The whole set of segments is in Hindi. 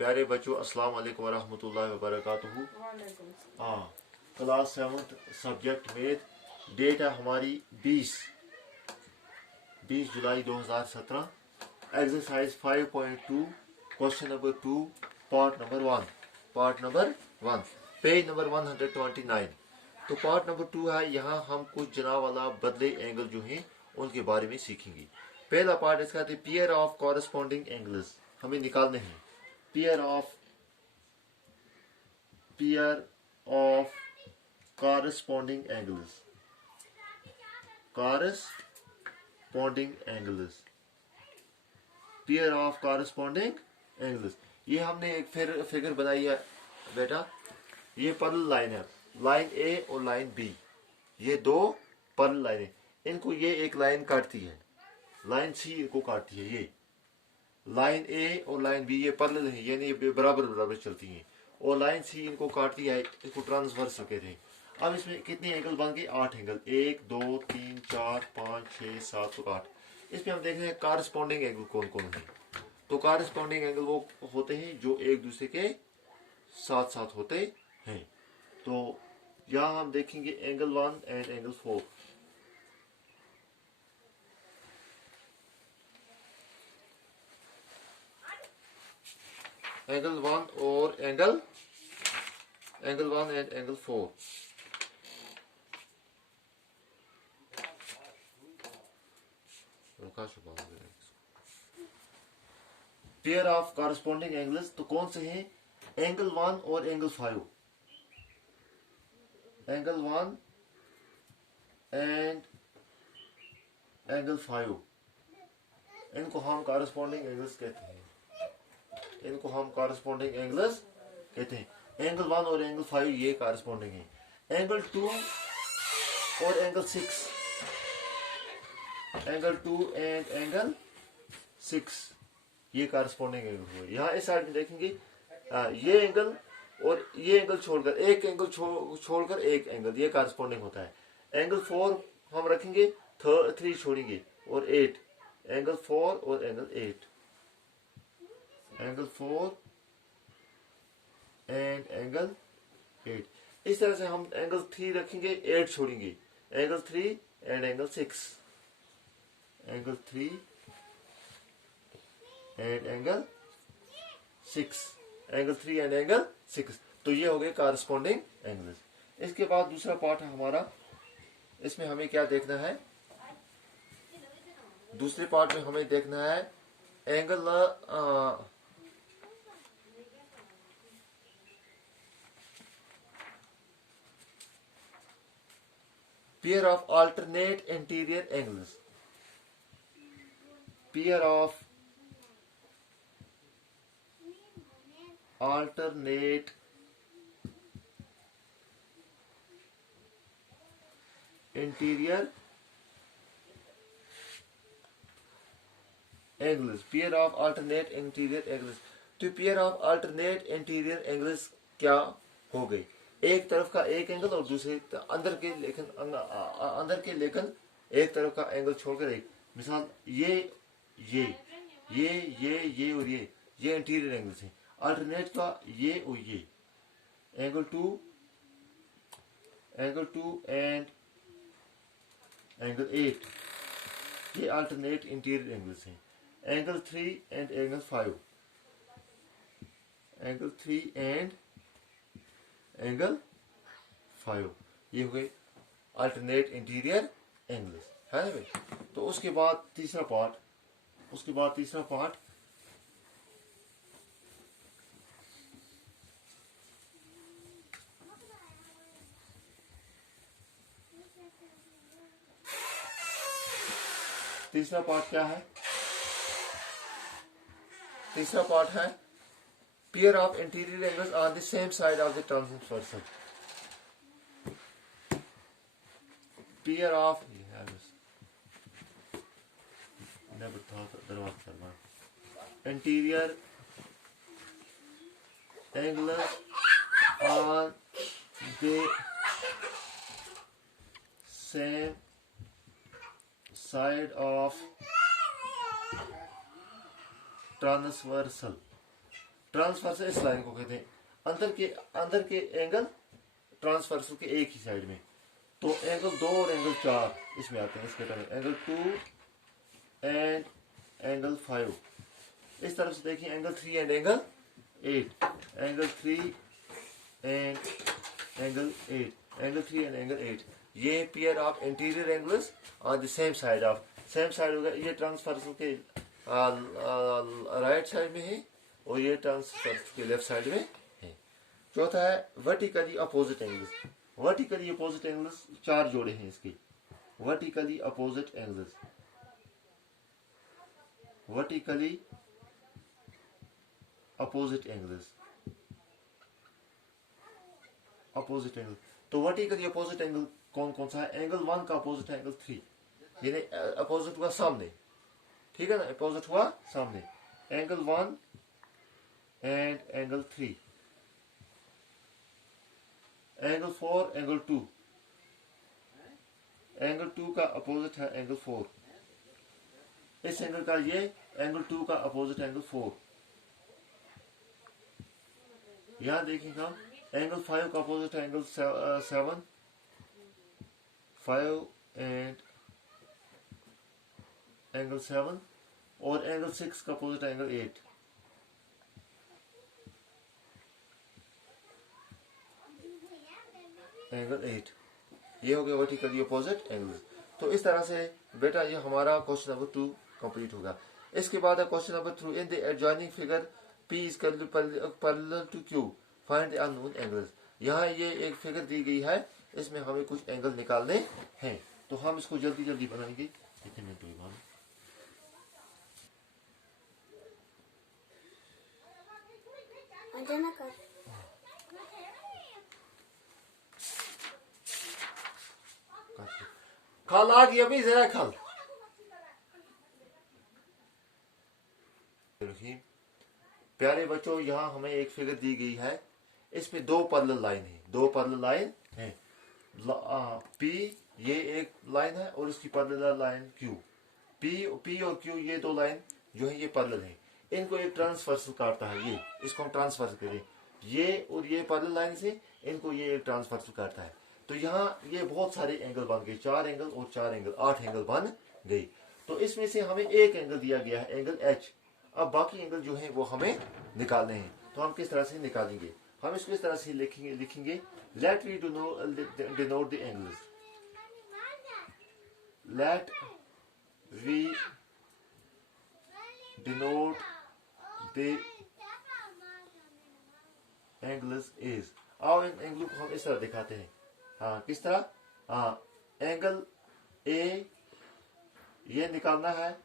प्यारे बच्चों, अस्सलाम वालेकुम वरहमतुल्लाहि वबरकातुहू। हाँ, क्लास 7 सब्जेक्ट मैथ। डेट है हमारी 20 जुलाई 2017। Exercise 5.2 question number 2 part number 1 page number 129। तो पार्ट नंबर 2 है। यहाँ हम कुछ जना वाला बदले एंगल जो हैं उनके बारे में सीखेंगे। पहला पार्ट इसका है पेयर ऑफ कॉरेस्पॉन्डिंग एंगल्स, हमें निकालने हैं। Pair of corresponding angles pair of corresponding angles। ये हमने एक फिगर बनाई है बेटा। ये पैरेलल लाइन है, लाइन ए और लाइन बी, ये दो पैरेलल लाइनें। इनको ये एक लाइन काटती है, लाइन सी इनको काटती है। ये लाइन ए और लाइन बी ये पैरेलल है, यानी ये बराबर चलती हैं। और लाइन सी इनको काटती है, इसको ट्रांसवर्स कहते हैं। अब इसमें कितने एंगल बन गए? 8 एंगल। 1 2 3 4 5 6 7 और 8। इसमें हम देख रहे हैं कॉरेस्पॉन्डिंग एंगल कौन कौन है। तो कॉरेस्पॉन्डिंग एंगल वो होते हैं जो एक दूसरे के साथ साथ होते हैं। तो यहाँ हम देखेंगे एंगल 1 एंड एंगल 4। एंगल 1 और angle 1 and angle 4। Pair of corresponding angles तो कौन से हैं? एंगल 1 और एंगल 5। एंगल 1 एंड एंगल 5, इनको हम कॉरेस्पॉन्डिंग एंगल्स कहते हैं। एंगल 1 और एंगल 5 ये कॉरेस्पॉन्डिंग है। एंगल 2 और एंगल 6, एंगल 2 एंड एंगल 6 ये कॉरेस्पॉन्डिंग एंगल हुए। यहाँ इस साइड में देखेंगे ये एंगल और ये एंगल छोड़कर एक एंगल छोड़कर एक एंगल, ये कॉरेस्पॉन्डिंग होता है। एंगल 4 हम रखेंगे, 3 छोड़ेंगे और 8। एंगल 4 और एंगल 8, एंगल 4 एंड एंगल 8। इस तरह से हम एंगल 3 रखेंगे, 8 छोड़ेंगे। Angle 3 and angle 6, angle 3 and angle 6, angle 3 and angle 6। तो ये हो गए कॉरेस्पॉन्डिंग एंगल्स। इसके बाद दूसरा पार्ट है हमारा। इसमें हमें क्या देखना है? दूसरे पार्ट में हमें देखना है angle pair of alternate interior angles। Pair of alternate interior angles। Pair of alternate interior angles। तो pair of alternate interior angles क्या हो गई? एक तरफ का एक एंगल और दूसरे अंदर के लेकिन एक तरफ का एंगल छोड़कर एक। मिसाल ये और ये इंटीरियर एंगल्स हैं। अल्टरनेट का ये और ये एंगल 2 एंड एंगल 8 ये अल्टरनेट इंटीरियर एंगल्स हैं। Angle 3 and angle 5, angle 3 and angle 5 ये हो गए अल्टरनेट इंटीरियर एंगल्स, है ना भाई। तो उसके बाद तीसरा पार्ट क्या है? तीसरा पार्ट है pair of interior angles on the same side of the transversal. Pair of interior angles on the same side of transversal transversal इस लाइन को कहते हैं। अंदर के एंगल ट्रांसवर्सल के एक ही साइड में। तो एंगल 2 और एंगल 4 इसमें आते हैं, इसके तरफ एंगल 2 एंड एंगल 5। इस तरफ से देखिए angle 3 and angle 8, angle 3 and angle 8, angle 3 and angle 8। ये pair of interior angles on the same side होगा। ये ट्रांसवर्सल के राइट साइड में है और ये ट्रांसवर्सल के लेफ्ट साइड में है। चौथा है vertically opposite angles. Vertically opposite angles 4 जोड़े हैं इसके। Vertically opposite angles, vertically opposite angles, opposite angle. तो वर्टिकली अपोजिट एंगल कौन कौन सा है? एंगल 1 का अपोजिट है एंगल 3, यानी अपोजिट हुआ सामने, ठीक है ना, अपोजिट हुआ सामने। Angle 1 and angle 3, angle 4 angle 2, angle 2 का अपोजिट है एंगल 4। इस एंगल का ये एंगल 2 का अपोजिट एंगल 4। यहां देखिएगा एंगल 5 का अपोजिट है एंगल 7, 5 एंड एंगल 7, और एंगल 6 का अपोजिट है एंगल 8। एंगल 8, ये हो गया वर्टिकली अपोजिट एंगल। तो इस तरह से बेटा ये हमारा क्वेश्चन नंबर 2 कंप्लीट होगा। इसके बाद question number 3, in the adjoining figure P is parallel to Q, find the unknown angles। यहाँ ये एक फिगर दी गई है, इसमें हमें कुछ एंगल निकालने हैं, तो हम इसको जल्दी जल्दी बनाएंगे। कितने मिनट हुए भाई? खल आ गई अभी, जरा खल। प्यारे बच्चों, यहाँ हमें एक फिगर दी गई है, इसमें 2 पैरेलल लाइन है, 2 पैरेलल लाइन है। P ये एक लाइन है और इसकी पैरेलल लाइन Q। P और Q ये 2 लाइन जो है ये पैरेलल है। इनको एक ट्रांसवर्सल काटता है, ये इसको हम ट्रांसवर्सल करें, ये और ये पैरेलल लाइन से इनको ये एक ट्रांसवर्सल काटता है। तो यहाँ ये बहुत सारे एंगल बन गए, 4 एंगल और 4 एंगल, 8 एंगल बन गई। तो इसमें से हमें एक एंगल दिया गया है, एंगल H। अब बाकी एंगल जो है वो हमें निकालने हैं। तो हम किस तरह से निकालेंगे? हम इसको इस तरह से लिखेंगे let we denote the angles, let we denote the angles is. आओ इन एंगलों को हम इस तरह दिखाते हैं। हाँ, किस तरह? हाँ, एंगल A ये निकालना है,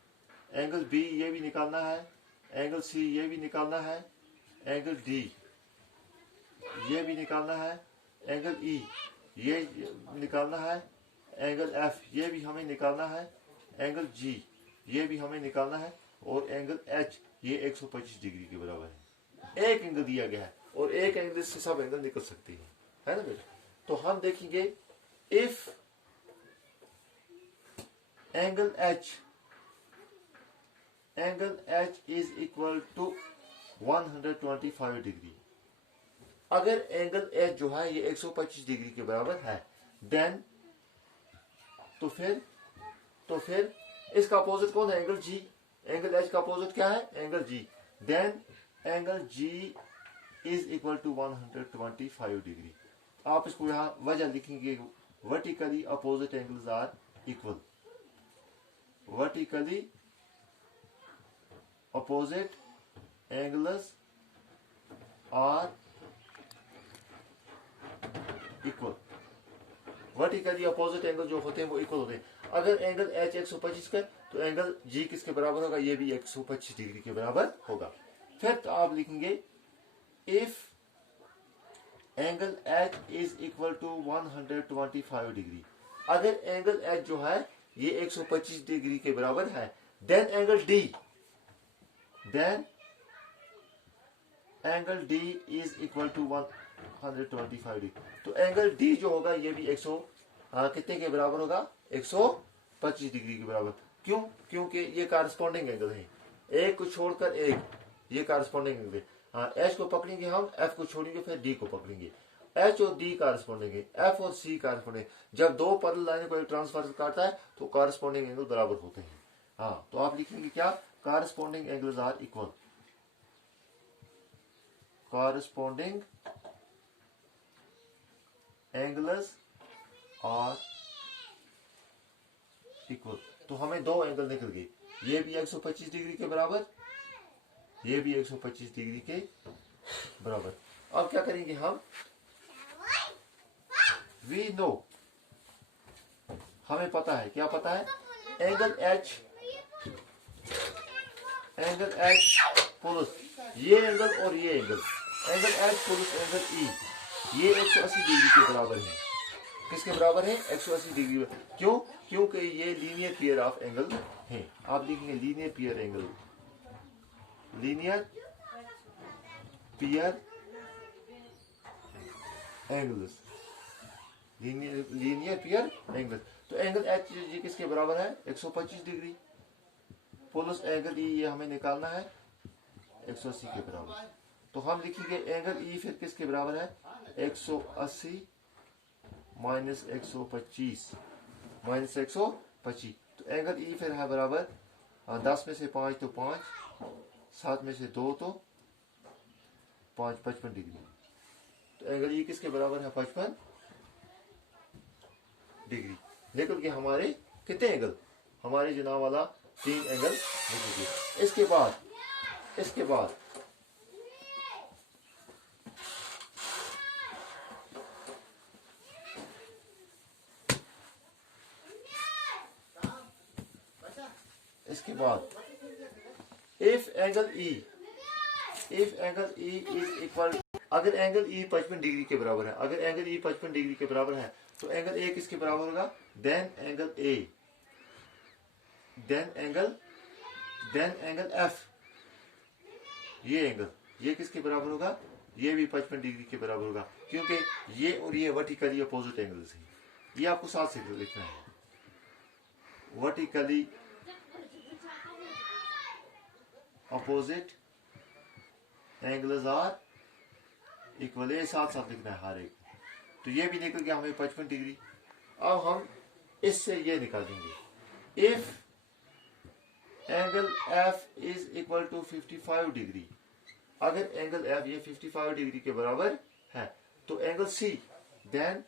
एंगल B ये भी निकालना है, एंगल C ये भी निकालना है, एंगल D ये भी निकालना है, एंगल E ये निकालना है, एंगल F ये भी हमें निकालना है, एंगल G ये भी हमें निकालना है, और एंगल H ये 125 डिग्री के बराबर है। एक एंगल दिया गया है और एक एंगल से सब एंगल निकल सकती है ना बेटा? तो हम देखेंगे if angle H is equal to 125 degree. अगर एंगल H जो है ये 125 डिग्री के बराबर है, देन तो फिर इसका अपोजिट कौन है? Angle G। एंगल H का अपोजिट क्या है? Angle G। Then angle G is equal to 125 degree. आप इसको यहाँ वजह लिखेंगे, vertically opposite angles are equal, vertically opposite angles are equal. Vertically opposite angle जो होते हैं वो इक्वल होते हैं। अगर एंगल H 125 का तो एंगल G किसके बराबर होगा? ये भी 125 डिग्री के बराबर होगा। फिर तो आप लिखेंगे if angle H is equal to 125 degree. अगर एंगल H जो है ये 125 डिग्री के बराबर है, then angle D is equal to 125 degree. तो एंगल D जो होगा ये भी 100 कितने के बराबर होगा? 125 डिग्री के बराबर। क्यों? क्योंकि ये कारस्पॉन्डिंग एंगल है, एक को छोड़कर एक, ये कारस्पॉन्डिंग एंगल है। हाँ, एच को पकड़ेंगे हम, एफ को छोड़ेंगे, फिर डी को पकड़ेंगे। एच और डी कारस्पॉन्डिंग है, एफ और सी कारस्पॉन्डिंग। जब दो पैरेलल लाइनों को एक ट्रांसफर काटता है तो कारस्पॉन्डिंग एंगल बराबर होते हैं। हाँ, तो आप लिखेंगे क्या, corresponding angles are equal, corresponding angles are equal. तो हमें दो एंगल निकल गए, ये भी 125 डिग्री के बराबर, ये भी 125 डिग्री के बराबर। अब क्या करेंगे हम, वी नो, हमें पता है, क्या पता है, एंगल एच प्लस ये एंगल और ये angle H plus angle E, ये 180 डिग्री के बराबर है। किसके बराबर है, 180 डिग्री। क्यों, क्योंकि ये लीनियर पेयर ऑफ एंगल है। आप लिखेंगे linear pair angle, linear pair angles, linear pair angle. तो एंगल एच ये किसके बराबर है, 125 डिग्री प्लस एंगल ई, ये हमें निकालना है 180 के बराबर। तो हम लिखेंगे एंगल ई फिर किसके बराबर है, 180 माइनस 125 माइनस 125। तो एंगल ई फिर है बराबर 10 में से 5 तो 5, 7 में से 2 तो 5, 55 डिग्री। तो एंगल ई किसके बराबर है, 55 डिग्री। निकल के हमारे कितने एंगल, हमारे जनाब वाला 3 एंगल निकल गए। इसके बाद if angle E is equal, अगर एंगल ई 55 डिग्री के बराबर है, अगर एंगल ई 55 डिग्री के बराबर है तो एंगल ए किसके बराबर होगा, देन एंगल एफ, ये एंगल ये किसके बराबर होगा, ये भी 55 डिग्री के बराबर होगा, क्योंकि ये और ये वर्टिकली अपोजिट एंगल्स हैं। ये आपको साथ से लिखना है, vertically opposite angles are equal, ये साथ साथ लिखना है हर एक। तो ये भी निकल गया हमें 55 डिग्री। अब हम इससे ये निकालेंगे, if angle F is equal to 55 degree, अगर एंगल एफ ये 55 डिग्री के बराबर है तो angle C, then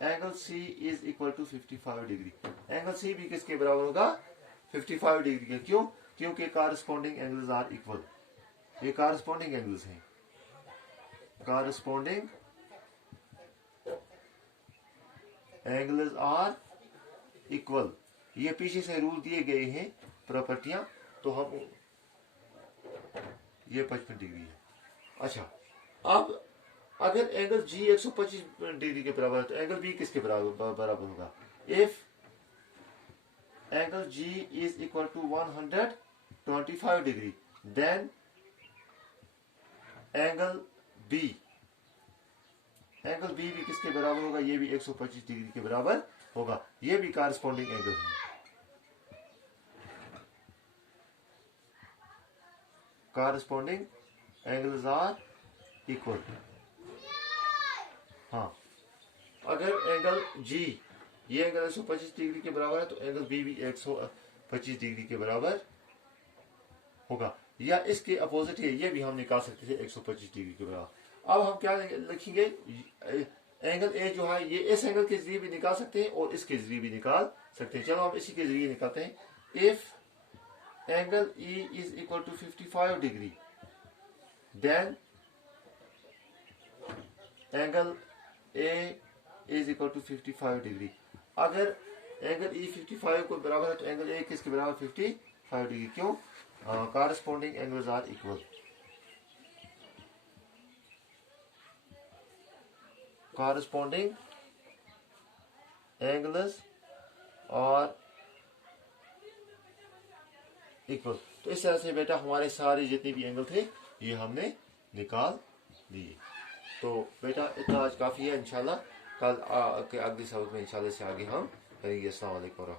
angle C is equal to 55 degree. Angle C भी किसके बराबर होगा, 55 डिग्री के। क्यों, क्योंकि कारस्पॉन्डिंग एंगल्स आर इक्वल, ये कारस्पॉन्डिंग एंगल्स हैं, कारस्पॉन्डिंग एंगल्स आर इक्वल। ये पीछे से रूल दिए गए हैं प्रॉपर्टियां, तो हम ये 55 डिग्री है। अच्छा, अब अगर एंगल जी 125 डिग्री के बराबर है तो एंगल बी किसके बराबर होगा, if angle G is equal to 125 degree, then angle B भी किसके बराबर होगा, ये भी 125 डिग्री के बराबर होगा। ये भी कारस्पॉन्डिंग एंगल है, कारस्पॉन्डिंग एंगल्स आर इक्वल। हाँ, अगर एंगल जी ये एंगल 125 डिग्री के बराबर है तो एंगल बी भी 125 डिग्री के बराबर होगा, या इसके अपोजिट है, ये भी हम निकाल सकते थे 125 डिग्री के बराबर। अब हम क्या लिखेंगे, एंगल ए जो है ये इस एंगल के जरिए भी निकाल सकते हैं और इसके जरिए भी निकाल सकते हैं। चलो हम इसी के जरिए निकालते हैं। If angle E is equal to 55 degree, then angle A is equal to 55 degree. अगर एंगल ई 55 को बराबर है तो एंगल ए किसके बराबर, 55 डिग्री। क्यों, corresponding angles are equal, corresponding angles are equal. तो इस तरह से बेटा हमारे सारे जितने भी एंगल थे ये हमने निकाल दिए। तो बेटा इतना आज काफी है, इंशाल्लाह कल के अगले सबक में इंशाल्लाह से आगे हम करेंगे। अस्सलाम वालेकुम।